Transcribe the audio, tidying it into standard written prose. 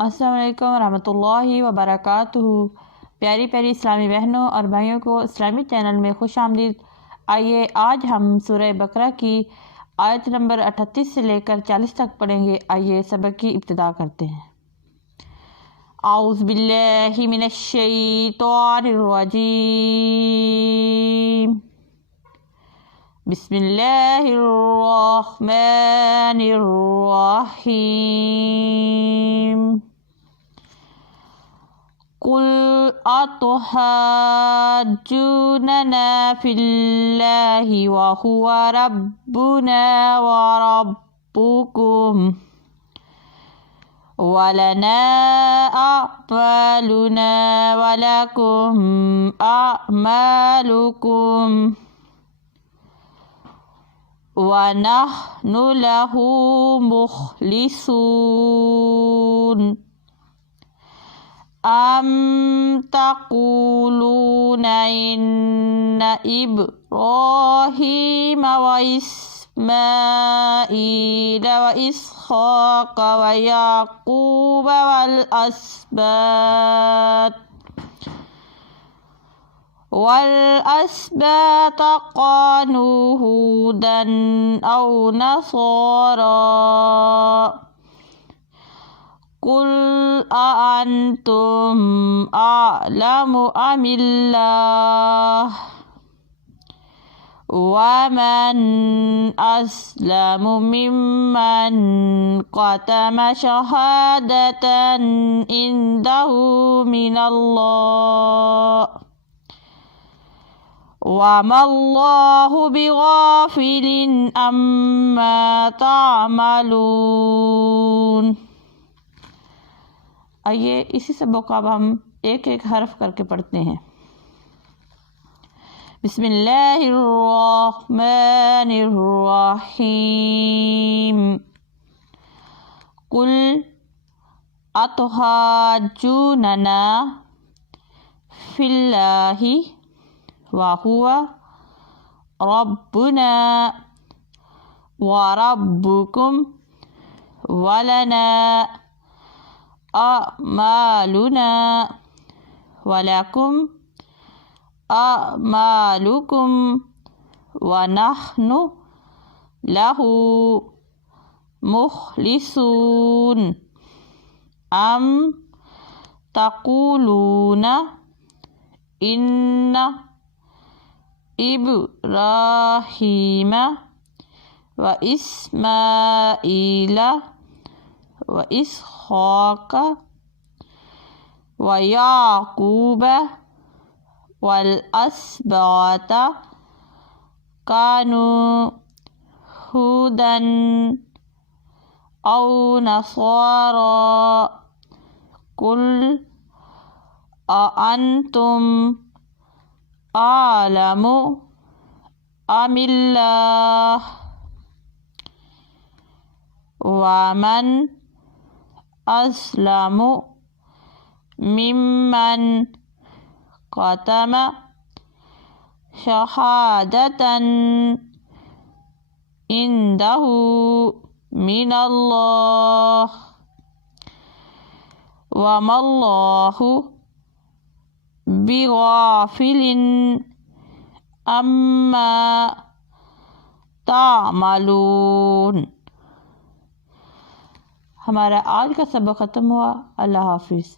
अस्सलाम वालेकुम रहमतुल्लाहि व बरकातुहू। प्यारी प्यारी इस्लामी बहनों और भाइयों को इस्लामी चैनल में खुश आमदीद। आइए आज हम सूरह बकरा की आयत नंबर 38 से लेकर 40 तक पढ़ेंगे। आइए सबक की इब्तिदा करते हैं। आऊज़ु बिल्लाहि मिनश शैतानिर रजीम। बिस्मिल्लाहिर रहमानिर रहीम। कुल अतुहाज्जुनना फिल्लाहि व हुवा रब्बुना व रब्बुकुम वलना अअमालुना वलकुम अअमालुकुम वनहनु लहु मुखलिसून। अम तक़ूलूना इन्ना इब्राहीम व इस्माईल व इसहाक़ व याक़ूब वल अस्बात कानू हुदन औ नसारा। कुल अअंतुम अअलमु अमिल्लाह वमन अस्लमु मिम्मन क़तम शहादतन इंदहु मिनल्लाह वमल्लाहु बिगाफिलिन अम्मा तामलून। आइए इसी सबक को अब हम एक एक हर्फ करके पढ़ते हैं। बिस्मिल्लाहिर्रहमानिर्रहीम। कुल अतुहाज्जुनना फिल्लाहि व हुवा रब्बुना व रब्बुकुम वलना अमालुना वलकुम अमालुकुम वनहनु लहु मुखलिसून। अम तक़ूलूना इन्ना इब्राहीम व इस्माईल व इसहाक़ व याक़ूब वल अस्बात कानू हुदन औ नसारा। कुल अअंतुम अअलमु अमिल्लाह वमन अस्लमु मिम्मन क़तम शहादतन इंदहु मिनल्लाह वमल्लाहु बिगाफिलिन अम्मा तामलून। हमारा आज का सबक ख़त्म हुआ। अल्लाह हाफिज़।